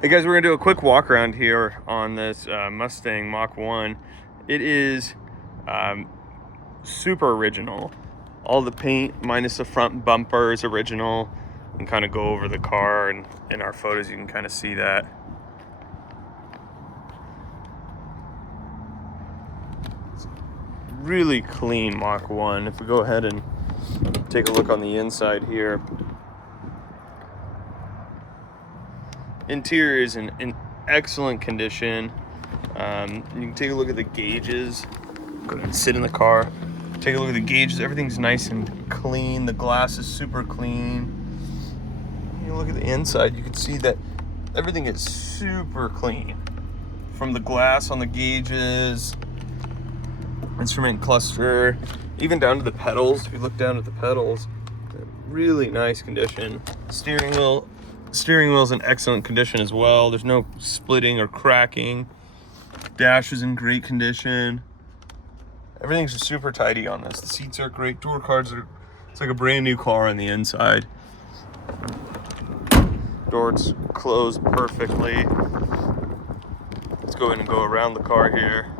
Hey guys, we're gonna do a quick walk around here on this Mustang Mach 1. It is super original. All the paint minus the front bumper is original. You can kind of go over the car, and in our photos you can kind of see that. It's really clean Mach 1. If we go ahead and take a look on the inside here. Interior is in excellent condition. You can take a look at the gauges. Go ahead and sit in the car. Take a look at the gauges. Everything's nice and clean. The glass is super clean. You look at the inside, you can see that everything is super clean. From the glass on the gauges, instrument cluster, even down to the pedals. If you look down at the pedals, really nice condition. Steering wheel's in excellent condition as well. There's no splitting or cracking. Dash is in great condition. Everything's just super tidy on this. The seats are great. Door cards are, it's like a brand new car on the inside. Doors close perfectly. Let's go in and go around the car here.